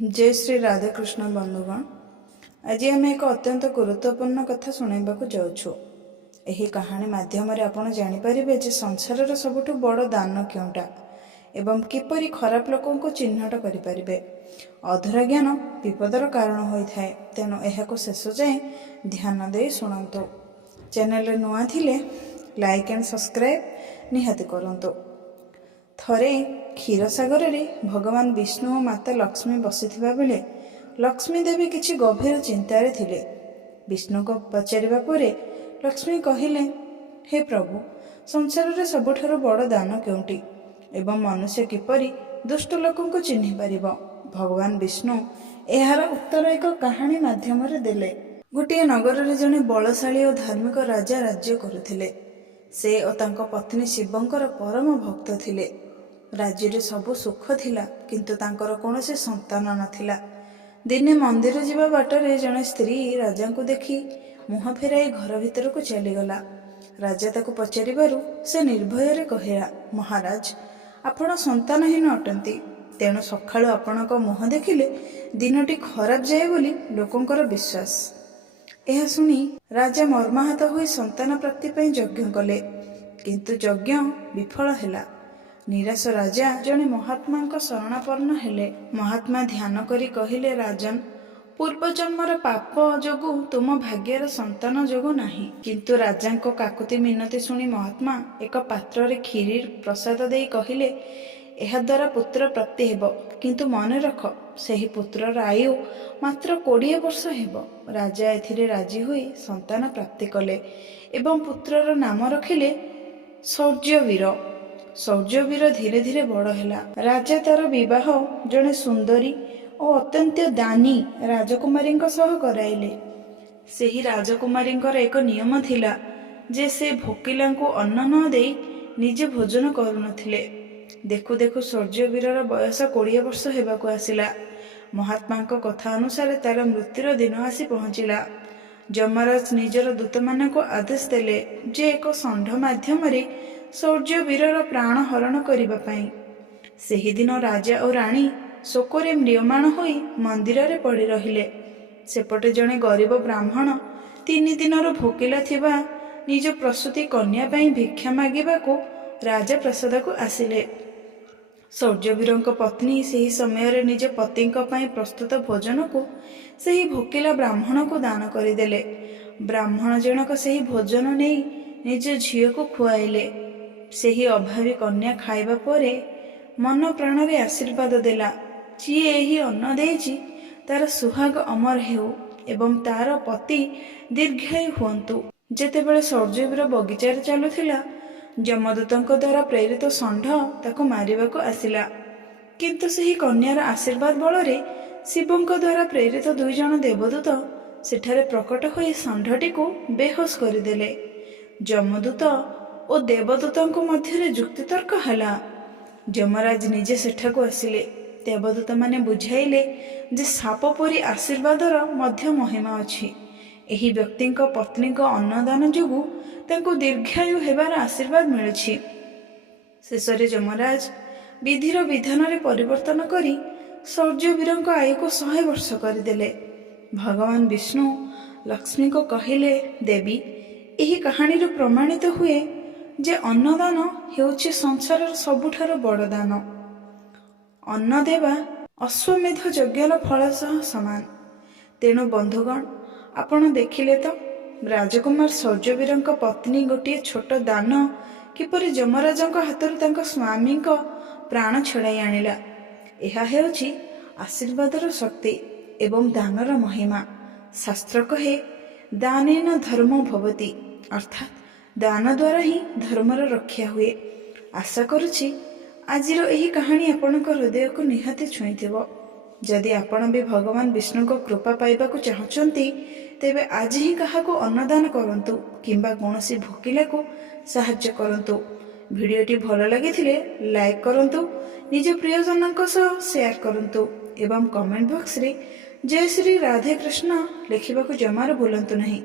जय श्री राधाकृष्ण बंधुगण। आज आम एक अत्यंत गुरुत्वपूर्ण कथा शुणाइबाकू जाउछु। एही कहानी माध्यम आपण जानिपारिबे जे संसारर सबुठु बड़ दान केउटा एवं किपरि खराब लोकों को चिन्हट करिपारिबे। अधूरा ज्ञान विपदर कारण होइथाए, तेणु एहाको शेष जाए ध्यान दे शुणंतु। चैनल नुआ थिले लाइक एंड सब्सक्राइब निहाती करंतु। थरे क्षीरसागर रे भगवान विष्णु और माता लक्ष्मी बसिथिबा बेले लक्ष्मी देवी किछि गभीर चिंतार थिले। विष्णु को पचारिबा परे लक्ष्मी कहिले, हे प्रभु, संसार रे सबुठारु बड़ दान केउटी एवं मनुष्य किपरि दुष्ट लोकों को चिन्हि पारिबो। भगवान विष्णु एहार उत्तर एक कहानी माध्यम रे देले। गोटे नगर रे जने बलशाली और धार्मिक राजा राज्य करुथिले। से और तांको पत्नी शिवंकर परम भक्त थिले। राज्य रे सबु सुख थिला, किंतु तांकर कोनोसी संतान नथिला। दिने मंदिर जीवा बाटरे जने स्त्री राजा को देखी मुह फेराई घर भितर को चलीगला। राजा ताको पचारिबारु से निर्भय रे कहिला, महाराज, आपण संतानहीन अटंती, तेणु सखाळु आपणक मुह देखिले दिनटी खराब जाए बोली लोकंकर विश्वास। यह शुणी राजा मर्माहत होई संतान प्राप्ति पई यज्ञ कले, किंतु यज्ञ विफल हेला। निराश राजा जने महात्मा शरणापन्न हेले। महात्मा ध्यान करी कहिले, राजन, पूर्व जन्मर पाप जोगु तुम भाग्यर संतान जोगु नाही। किंतु राजा को काकुति मिनती शुणी महात्मा एक पात्र रे खीरी प्रसाद देई कहिले, एहा द्वारा पुत्र प्राप्ति हेब, किंतु मन रख, सेही पुत्रर आयु मात्र 20 वर्ष हेब। राजा एथिरे राजी होई संतान प्राप्ति कले एवं पुत्रर नाम रखिले शौर्यवीर। शौर्यवीर धीरे धीरे बड़ हेला। राजा तार विवाह जड़े सुंदरी और अत्यंत दानी राजकुमारी सह कराइले। सेही राजकुमारी एक नियम थिला जे से भोकिला को अन्न न देई निजे भोजन करुनथिले। देखु देखु शौर्यवीर बयस 20 वर्ष हेबाकू आसिला। महात्मा कथा अनुसार तार मृत्युर दिन आसी पहुँचला। यमराज निजर दूत मान को आदेश देले जे एक षंढ माध्यम शौर्यवीर प्राण हरण करिबा पई। सेही दिन राजा और राणी शोकरे म्रियमाण होई मंदिर रे पड़ी रहिले। सेपटे जने गरीब ब्राह्मण 3 दिनर भोकिला थिबा निज प्रसूति कन्या पई भिक्षा मागिबाकू राजा प्रसाद को आसिले। शौर्यवीर पत्नी सेही समय रे निज पतिंक पई प्रस्तुत भोजन को सेही भोकिला ब्राह्मण को दान करिदेले। ब्राह्मण जनक सेही भोजन नेई निज झियो को खुआइले। सेही अभावी कन्या खाइबा परे मन प्राण रे आशीर्वाद देला, जिए एही अन्न देइछि तार सुहाग अमर हेउ एवं तार पति दीर्घायु हुअन्तु। जेतेबेले शौर्यवीर बगीचार चलुथिला, यमदूतଙ୍କ द्वारा प्रेरित षंढ ताको मारिबाकू आसिला, किंतु सेही कन्यार आशीर्वाद बलरे शिवଙ୍କ द्वारा प्रेरित 2 जण देवदूत सेठारे प्रकट होई षंढटी को बेहोश करिदेले। यमदूत और देवदूतों मध्य जुक्तितर्क हला। यमराज निजे सेठाको आसिले। देवदूत माने बुझाइले जे साप परी आशीर्वादर मध्य महिमा अछि। एही व्यक्तिंक पत्नीक अन्नदान जोगु तांको दीर्घायु हेबार आशीर्वाद मिलुछि। शेषरे यमराज विधिर विधान रे परिवर्तन करी शौर्यवीरଙ୍କ आयु को 100 वर्ष करदेले। भगवान विष्णु लक्ष्मी को कहिले, देवी, एही कहानी रो प्रमाणित हुए जे अन्नदान हेउछि संसारर सबुठारो बड़ दान। अन्न देवा अश्वमेध यज्ञर फल सह समान। तेणु बंधुगण, आपण देखिले तो राजकुमार शौर्यवीरଙ୍କ पत्नी गोटे छोट दान किपरि यमराजଙ୍କ हातରୁ ତାଙ୍କ स्वामीଙ୍କ प्राण छड़ाई आनिला। ଏହା ହେଉଛି आशीर्वादर शक्ति एवं दानर महिमा। शास्त्र कहे, दानेन धर्मो भवति, अर्थात दान द्वारा ही धर्मर रक्षा हुए। आशा करुछि आजिर एही कहानी आपणक हृदय को निहाती छुईथिबो। जदि आपण भी भगवान विष्णु को कृपा पाइबाकू चाहुचंती, तेबे आज ही काहाको अन्नदान करंतु किंबा कोनोसी भोकिला को सहाय्य करंतु। भिडियोटी भल लागिथिले लाइक करंतु, निज प्रियजनक सह शेयर करंतु एवं कमेंट बॉक्स रे जय श्री राधे कृष्ण लिखिबाकू जमार भूलंतु नहीं।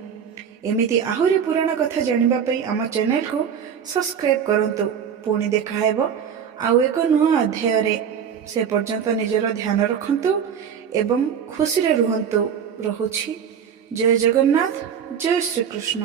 एमिति आहुरी पुराण कथा जानिबा पई आम चैनल को सब्सक्राइब करंतु। पुणी देखा हेबो आउ एक नुआ अध्याय रे। ସେ ପର୍ଯ୍ୟନ୍ତ ନିଜର ଧ୍ୟାନ ରଖନ୍ତୁ ଏବଂ ଖୁସିରେ ରୁହନ୍ତୁ। ରହୁଛି। ଜୟ ଜଗନ୍ନାଥ, ଜୟ ଶ୍ରୀକୃଷ୍ଣ।